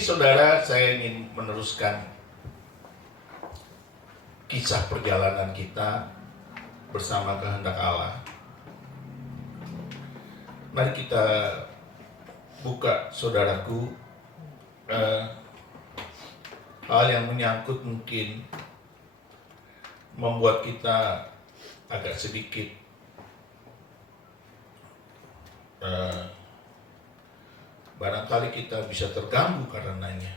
saudara, saya ingin meneruskan kisah perjalanan kita bersama kehendak Allah. Mari kita buka, saudaraku, hal yang menyangkut mungkin membuat kita agak sedikit barangkali kita bisa terganggu karenanya.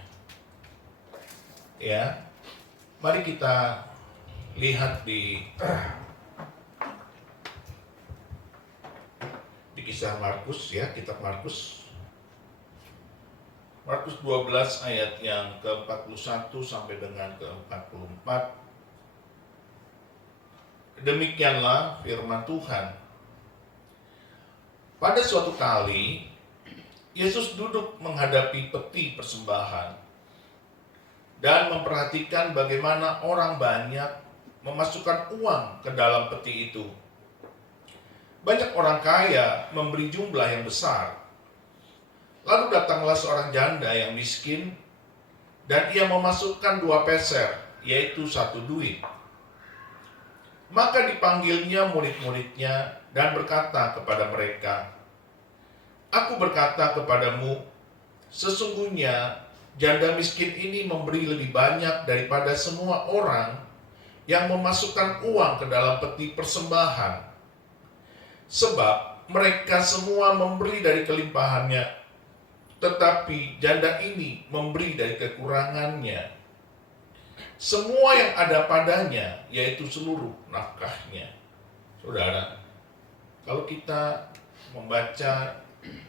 Ya, mari kita lihat di kisah Markus, ya, kitab Markus. Markus 12 ayat yang ke-41 sampai dengan ke-44. Demikianlah firman Tuhan. Pada suatu kali Yesus duduk menghadapi peti persembahan dan memperhatikan bagaimana orang banyak memasukkan uang ke dalam peti itu. Banyak orang kaya memberi jumlah yang besar. Lalu datanglah seorang janda yang miskin dan ia memasukkan 2 peser, yaitu 1 duit. Maka dipanggilnya murid-muridnya dan berkata kepada mereka, "Aku berkata kepadamu, sesungguhnya janda miskin ini memberi lebih banyak daripada semua orang yang memasukkan uang ke dalam peti persembahan. Sebab mereka semua memberi dari kelimpahannya, tetapi janda ini memberi dari kekurangannya. Semua yang ada padanya, yaitu seluruh nafkahnya." Saudara, kalau kita membaca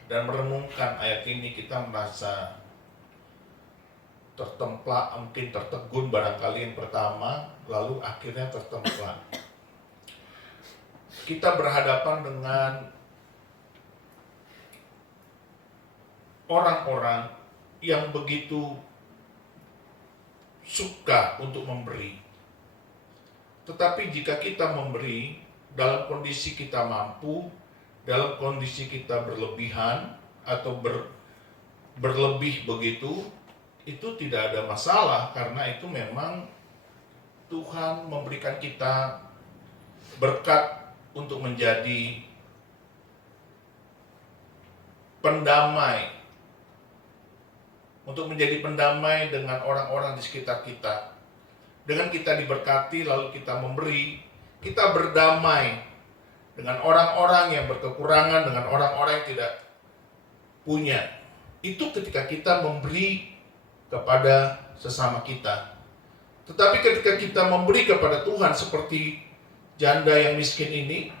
dan merenungkan ayat ini, kita merasa tertemplak, mungkin tertegun barangkali yang pertama, lalu akhirnya tertemplak. Kita berhadapan dengan orang-orang yang begitu suka untuk memberi. Tetapi jika kita memberi dalam kondisi kita mampu, dalam kondisi kita berlebihan atau berlebih begitu, itu tidak ada masalah, karena itu memang Tuhan memberikan kita berkat untuk menjadi pendamai, dengan orang-orang di sekitar kita. Dengan kita diberkati lalu kita memberi, kita berdamai dengan orang-orang yang berkekurangan, dengan orang-orang yang tidak punya. Itu ketika kita memberi kepada sesama kita. Tetapi ketika kita memberi kepada Tuhan seperti janda yang miskin ini,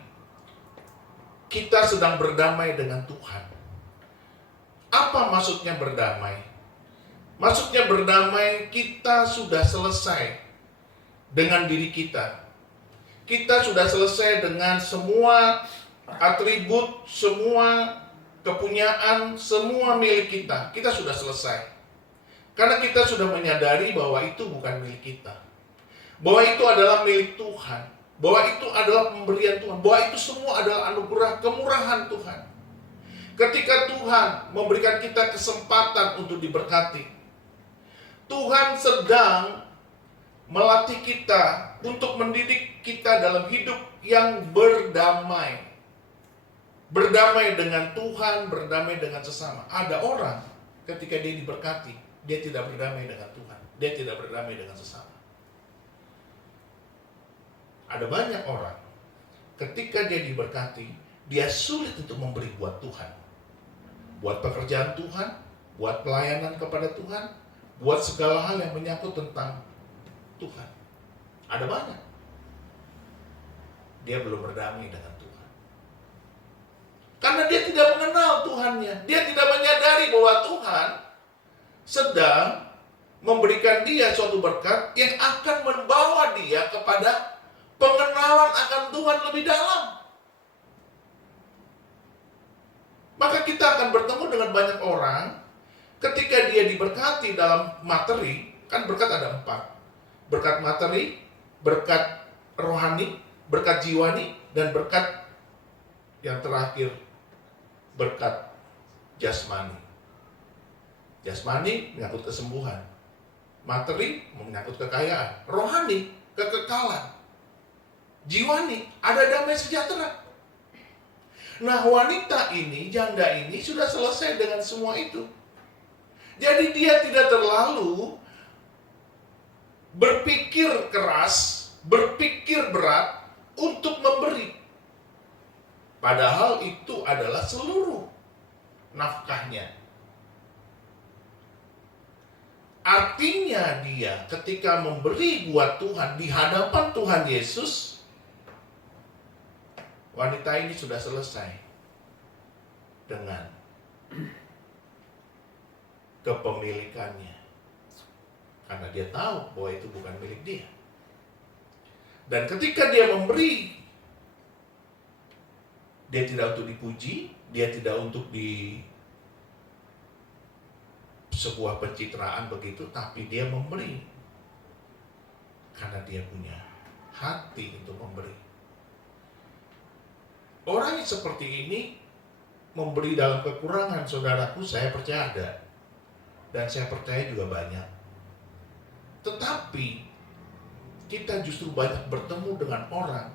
kita sedang berdamai dengan Tuhan. Apa maksudnya berdamai? Maksudnya berdamai, kita sudah selesai dengan diri kita. Kita sudah selesai dengan semua atribut, semua kepunyaan, semua milik kita. Kita sudah selesai. Karena kita sudah menyadari bahwa itu bukan milik kita. Bahwa itu adalah milik Tuhan. Bahwa itu adalah pemberian Tuhan. Bahwa itu semua adalah anugerah, kemurahan Tuhan. Ketika Tuhan memberikan kita kesempatan untuk diberkati, Tuhan sedang melatih kita untuk mendidik kita dalam hidup yang berdamai. Berdamai dengan Tuhan, berdamai dengan sesama. Ada orang ketika dia diberkati, dia tidak berdamai dengan Tuhan. Dia tidak berdamai dengan sesama. Ada banyak orang ketika dia diberkati, dia sulit untuk memberi buat Tuhan. Buat pekerjaan Tuhan, buat pelayanan kepada Tuhan, buat segala hal yang menyangkut tentang Tuhan. Ada banyak. Dia belum berdamai dengan Tuhan. Karena dia tidak mengenal Tuhannya. Dia tidak menyadari bahwa Tuhan sedang memberikan dia suatu berkat yang akan membawa dia kepada pengenalan akan Tuhan lebih dalam. Maka kita akan bertemu dengan banyak orang ketika dia diberkati dalam materi. Kan berkat ada 4. Berkat materi, berkat rohani, berkat jiwani, dan berkat yang terakhir, berkat jasmani. Jasmani menyangkut kesembuhan, materi menyangkut kekayaan, rohani kekekalan, jiwani ada damai sejahtera. Nah, wanita ini, janda ini sudah selesai dengan semua itu. Jadi dia tidak terlalu berpikir keras, berpikir berat untuk memberi. Padahal itu adalah seluruh nafkahnya. Artinya dia ketika memberi buat Tuhan di hadapan Tuhan Yesus, wanita ini sudah selesai dengan kepemilikannya. Karena dia tahu bahwa itu bukan milik dia. Dan ketika dia memberi, dia tidak untuk dipuji, dia tidak untuk di sebuah pencitraan begitu, tapi dia memberi karena dia punya hati untuk memberi. Orang yang seperti ini memberi dalam kekurangan, saudaraku, saya percaya ada, dan saya percaya juga banyak. Tetapi kita justru banyak bertemu dengan orang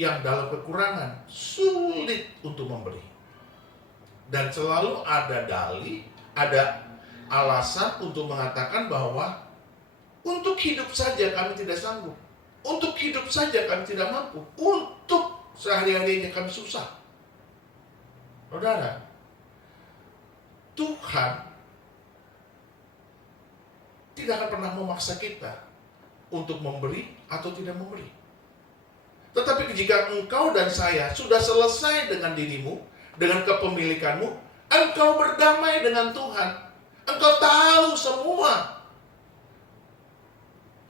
yang dalam kekurangan sulit untuk memberi. Dan selalu ada dalih, ada alasan untuk mengatakan bahwa untuk hidup saja kami tidak sanggup. Untuk hidup saja kami tidak mampu. Untuk sehari-harinya kami susah. Saudara, Tuhan tidak akan pernah memaksa kita untuk memberi atau tidak memberi. Tetapi jika engkau dan saya sudah selesai dengan dirimu, dengan kepemilikanmu, engkau berdamai dengan Tuhan. Engkau tahu semua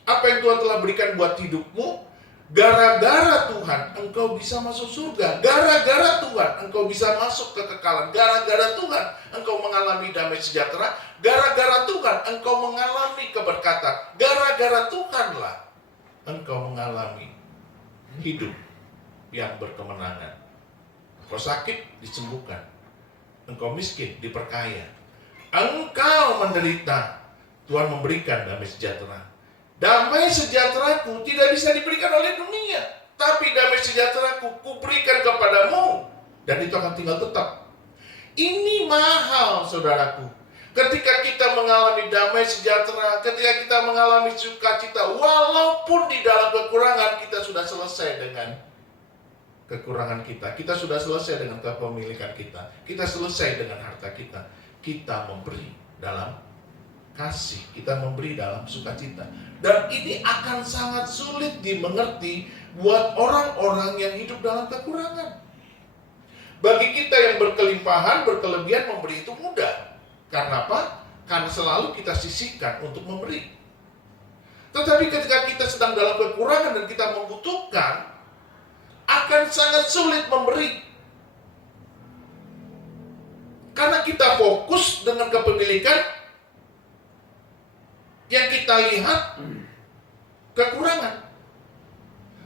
apa yang Tuhan telah berikan buat hidupmu. Gara-gara Tuhan engkau bisa masuk surga. Gara-gara Tuhan engkau bisa masuk ke kekekalan. Gara-gara Tuhan engkau mengalami damai sejahtera. Gara-gara Tuhan engkau mengalami keberkatan. Gara-gara Tuhanlah engkau mengalami hidup yang berkemenangan. Engkau sakit, disembuhkan. Engkau miskin, diperkaya. Engkau menderita, Tuhan memberikan damai sejahtera. Damai sejahteraku tidak bisa diberikan oleh dunia, tapi damai sejahteraku kuberikan kepadamu, dan itu akan tinggal tetap. Ini mahal, saudaraku. Ketika kita mengalami damai sejahtera, ketika kita mengalami sukacita, walaupun di dalam kekurangan kita sudah selesai dengan kekurangan kita, kita sudah selesai dengan kepemilikan kita selesai dengan harta kita memberi dalam kasih, kita memberi dalam sukacita. Dan ini akan sangat sulit dimengerti buat orang-orang yang hidup dalam kekurangan. Bagi kita yang berkelimpahan, berkelebihan, memberi itu mudah. Karena apa? Karena selalu kita sisihkan untuk memberi. Tetapi ketika kita sedang dalam kekurangan dan kita membutuhkan, akan sangat sulit memberi. Karena kita fokus dengan kepemilikan yang kita lihat kekurangan.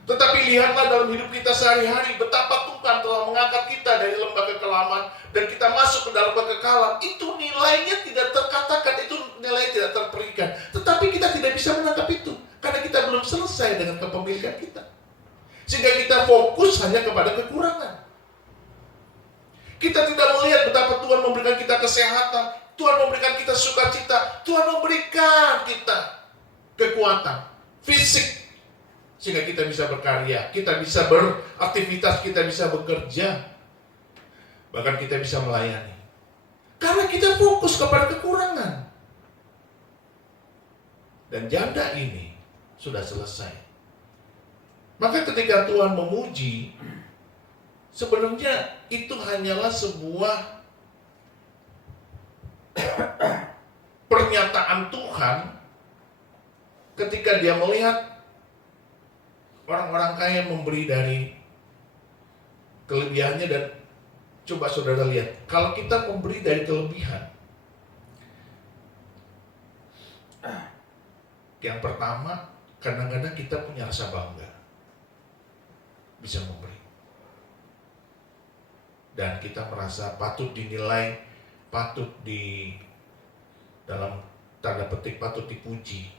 Tetapi lihatlah dalam hidup kita sehari-hari betapa Tuhan telah mengangkat kita dari lembah kekelaman dan kita masuk ke dalam kekekalan. Itu nilainya tidak terkatakan, itu nilainya tidak terperikan. Tetapi kita tidak bisa menangkap itu karena kita belum selesai dengan kepemilikan kita. Sehingga kita fokus hanya kepada kekurangan. Kita tidak melihat betapa Tuhan memberikan kita kesehatan, Tuhan memberikan kita sukacita, Tuhan memberikan kita kekuatan fisik, sehingga kita bisa berkarya, kita bisa beraktivitas, kita bisa bekerja, bahkan kita bisa melayani. Karena kita fokus kepada kekurangan. Dan janda ini sudah selesai. Maka ketika Tuhan memuji, sebenarnya itu hanyalah sebuah pernyataan Tuhan ketika dia melihat orang-orang kaya memberi dari kelebihannya. Dan coba saudara lihat, kalau kita memberi dari kelebihan, yang pertama, kadang-kadang kita punya rasa bangga bisa memberi, dan kita merasa patut dinilai, patut dalam tanda petik patut dipuji.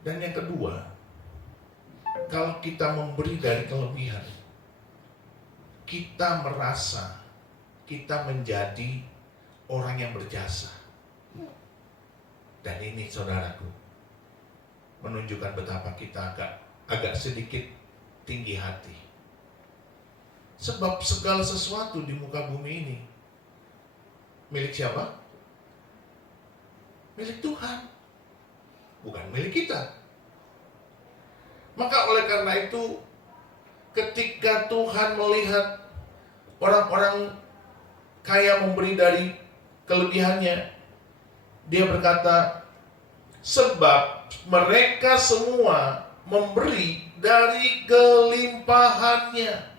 Dan yang kedua, kalau kita memberi dari kelebihan, kita merasa kita menjadi orang yang berjasa. Dan ini saudaraku, menunjukkan betapa kita agak sedikit tinggi hati. Sebab segala sesuatu di muka bumi ini milik siapa? Milik Tuhan, bukan milik kita. Maka oleh karena itu, ketika Tuhan melihat orang-orang kaya memberi dari kelebihannya, Dia berkata, sebab mereka semua memberi dari kelimpahannya.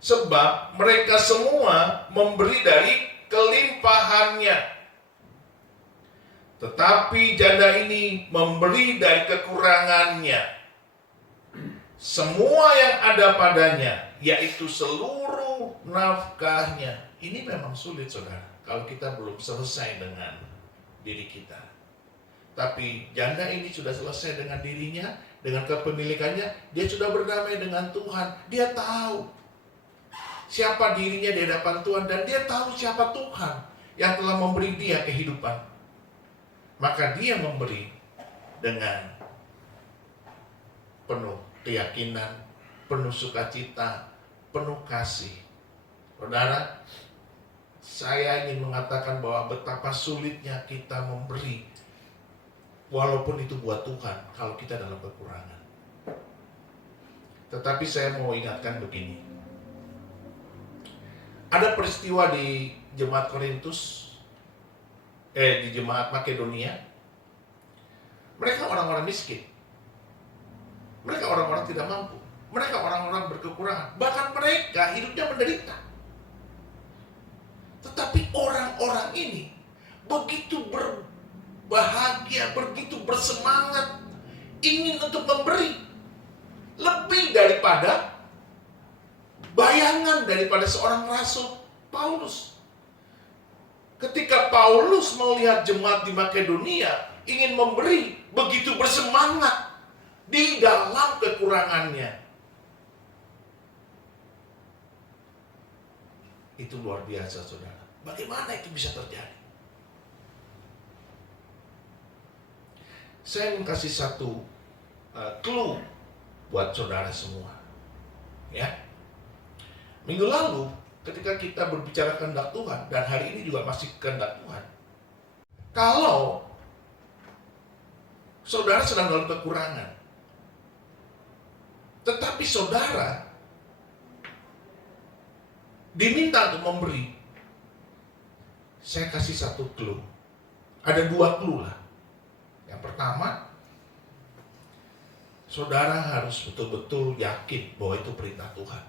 Sebab mereka semua memberi dari kelimpahannya. Tetapi janda ini memberi dari kekurangannya. Semua yang ada padanya, yaitu seluruh nafkahnya. Ini memang sulit, saudara, kalau kita belum selesai dengan diri kita. Tapi janda ini sudah selesai dengan dirinya, dengan kepemilikannya. Dia sudah berdamai dengan Tuhan. Dia tahu siapa dirinya di hadapan Tuhan, dan dia tahu siapa Tuhan yang telah memberi dia kehidupan. Maka dia memberi dengan penuh keyakinan, penuh sukacita, penuh kasih. Saudara, saya ingin mengatakan bahwa betapa sulitnya kita memberi, walaupun itu buat Tuhan, kalau kita dalam kekurangan. Tetapi saya mau ingatkan begini. Ada peristiwa di jemaat Korintus, di jemaat Makedonia. Mereka orang-orang miskin. Mereka orang-orang tidak mampu. Mereka orang-orang berkekurangan. Bahkan mereka hidupnya menderita. Tetapi orang-orang ini begitu berbahagia, begitu bersemangat, ingin untuk memberi. Lebih daripada bayangan daripada seorang rasul Paulus. Ketika Paulus melihat jemaat di Makedonia ingin memberi, begitu bersemangat di dalam kekurangannya. Itu luar biasa, saudara. Bagaimana itu bisa terjadi? Saya mau kasih satu clue buat saudara semua. Ya. Minggu lalu, ketika kita berbicara kehendak Tuhan, dan hari ini juga masih kehendak Tuhan. Kalau saudara sedang dalam kekurangan, tetapi saudara diminta untuk memberi, saya kasih satu clue. Ada dua clue lah. Yang pertama, saudara harus betul-betul yakin bahwa itu perintah Tuhan.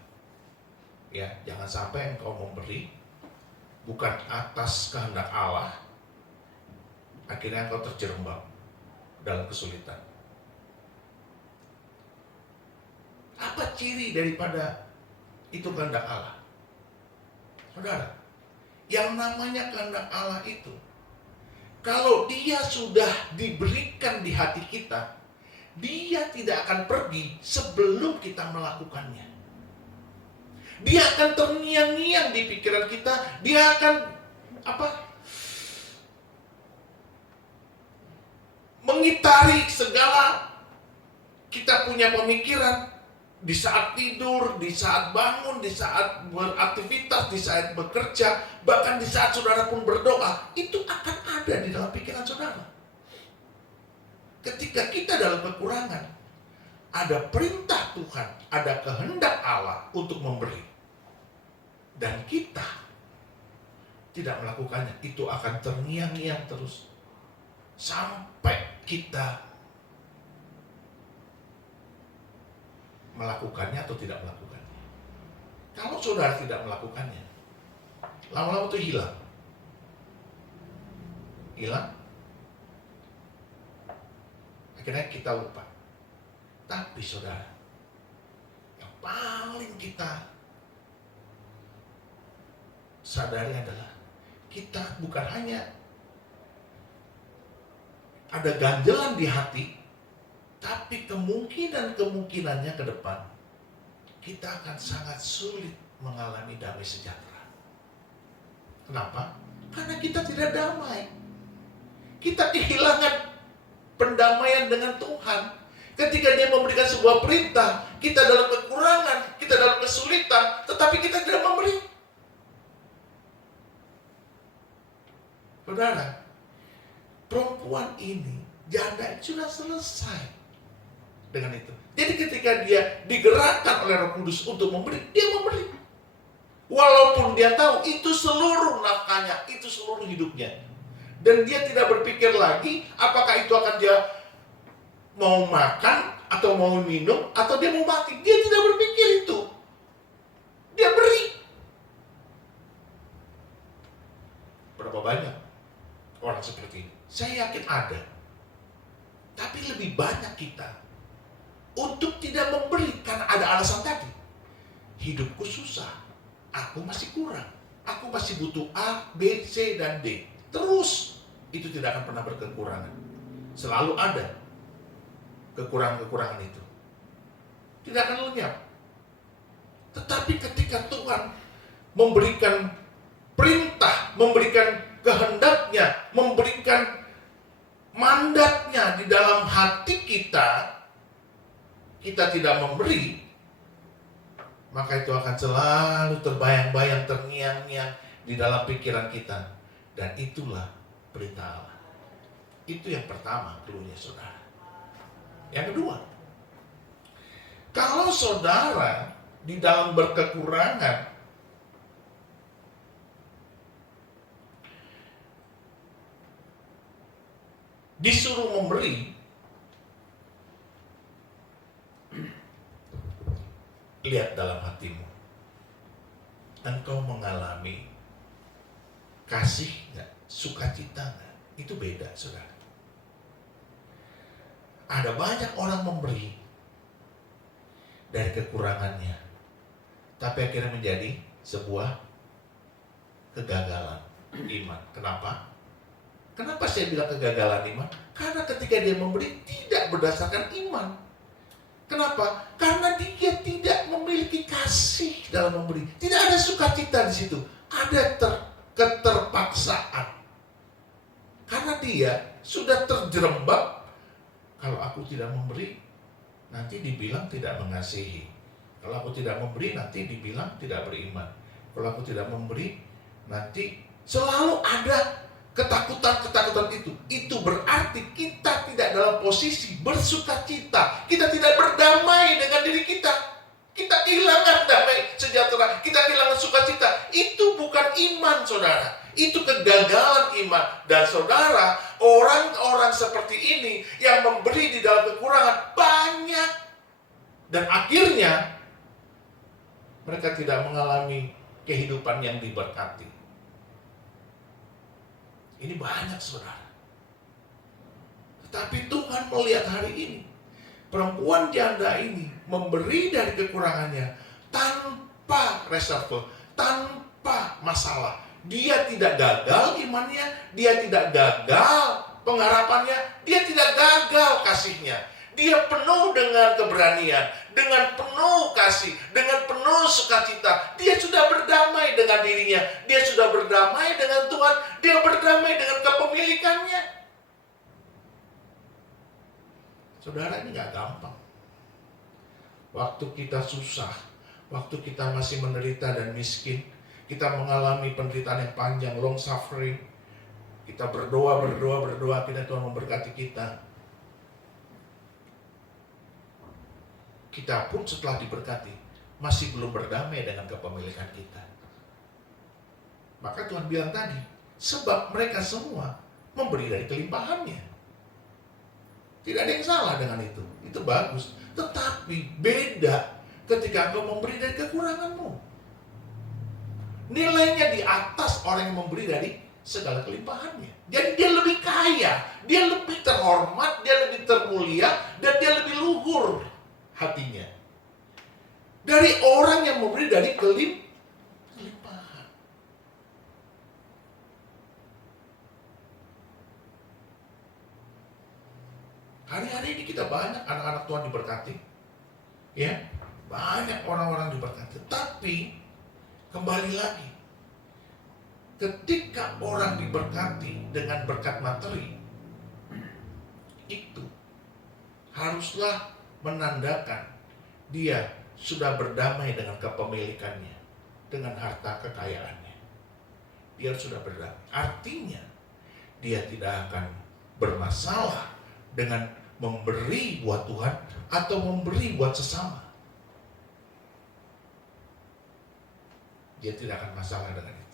Ya, jangan sampai engkau memberi bukan atas kehendak Allah, akhirnya engkau terjerembab dalam kesulitan. Apa ciri daripada itu kehendak Allah? Saudara, yang namanya kehendak Allah itu, kalau dia sudah diberikan di hati kita, dia tidak akan pergi sebelum kita melakukannya. Dia akan terngiang-ngiang di pikiran kita, dia akan mengitari segala kita punya pemikiran di saat tidur, di saat bangun, di saat beraktivitas, di saat bekerja, bahkan di saat saudara pun berdoa, itu akan ada di dalam pikiran saudara. Ketika kita dalam kekurangan, ada perintah Tuhan, ada kehendak Allah untuk memberi, dan kita tidak melakukannya, itu akan terngiang-ngiang terus sampai kita melakukannya atau tidak melakukannya. Kalau saudara tidak melakukannya, lama-lama itu hilang, akhirnya kita lupa. Tapi saudara, yang paling kita sadari adalah kita bukan hanya ada ganjalan di hati, tapi kemungkinannya ke depan kita akan sangat sulit mengalami damai sejahtera. Kenapa? Karena kita tidak damai. Kita kehilangan pendamaian dengan Tuhan. Ketika Dia memberikan sebuah perintah, kita dalam kekurangan, kita dalam kesulitan, tetapi kita tidak memberi. Saudara, perempuan ini, janda sudah selesai dengan itu. Jadi ketika dia digerakkan oleh Roh Kudus untuk memberi, dia memberi. Walaupun dia tahu itu seluruh nafkahnya, itu seluruh hidupnya. Dan dia tidak berpikir lagi apakah itu akan dia mau makan, atau mau minum, atau dia mau mati. Dia tidak berpikir itu. Dia beri. Berapa banyak orang seperti ini? Saya yakin ada. Tapi lebih banyak kita untuk tidak memberi karena ada alasan tadi. Hidupku susah, aku masih kurang, aku masih butuh A, B, C, dan D. Terus, itu tidak akan pernah berkekurangan. Selalu ada kekurangan-kekurangan itu. Tidak akan lenyap. Tetapi ketika Tuhan memberikan perintah, memberikan kehendaknya, memberikan mandatnya di dalam hati kita, kita tidak memberi, maka itu akan selalu terbayang-bayang, terngiang-ngiang di dalam pikiran kita. Dan itulah perintah Allah. Itu yang pertama, clue-nya saudara. Yang kedua, kalau saudara di dalam berkekurangan, disuruh memberi, lihat dalam hatimu. Engkau mengalami kasih nggak? Sukacita nggak? Itu beda, saudara. Ada banyak orang memberi dari kekurangannya, tapi akhirnya menjadi sebuah kegagalan iman. Kenapa? Kenapa saya bilang kegagalan iman? Karena ketika dia memberi tidak berdasarkan iman. Kenapa? Karena dia tidak memiliki kasih dalam memberi. Tidak ada sukacita di situ. Ada keterpaksaan. Karena dia sudah terjerembab. Kalau aku tidak memberi, nanti dibilang tidak mengasihi. Kalau aku tidak memberi, nanti dibilang tidak beriman. Kalau aku tidak memberi, nanti selalu ada ketakutan-ketakutan itu. Itu berarti kita tidak dalam posisi bersukacita. Kita tidak berdamai dengan diri kita. Kita kehilangan damai sejahtera. Kita kehilangan sukacita. Itu bukan iman, saudara. Itu kegagalan iman. Dan saudara, orang-orang seperti ini yang memberi di dalam kekurangan banyak. Dan akhirnya mereka tidak mengalami kehidupan yang diberkati. Ini banyak, saudara. Tetapi Tuhan melihat hari ini, perempuan janda ini memberi dari kekurangannya tanpa reserve, tanpa masalah. Dia tidak gagal imannya, dia tidak gagal pengharapannya, dia tidak gagal kasihnya. Dia penuh dengan keberanian, dengan penuh kasih, dengan penuh sukacita. Dia sudah berdamai dengan dirinya, dia sudah berdamai dengan Tuhan, dia berdamai dengan kepemilikannya. Saudara, ini gak gampang. Waktu kita susah, waktu kita masih menderita dan miskin, kita mengalami penderitaan yang panjang, long suffering, kita berdoa, akhirnya Tuhan memberkati kita. Kita pun setelah diberkati masih belum berdamai dengan kepemilikan kita. Maka Tuhan bilang tadi, sebab mereka semua memberi dari kelimpahannya. Tidak ada yang salah dengan itu. Itu bagus. Tetapi beda ketika engkau memberi dari kekuranganmu. Nilainya di atas orang yang memberi dari segala kelimpahannya. Jadi dia lebih kaya, dia lebih terhormat, dia lebih termulia, dan dia lebih luhur hatinya dari orang yang memberi dari kelimpahan. Ya, banyak orang-orang diberkati. Tapi kembali lagi, ketika orang diberkati dengan berkat materi, itu haruslah menandakan dia sudah berdamai dengan kepemilikannya, dengan harta kekayaannya. Dia sudah berdamai. Artinya dia tidak akan bermasalah dengan memberi buat Tuhan atau memberi buat sesama. Dia tidak akan masalah dengan itu.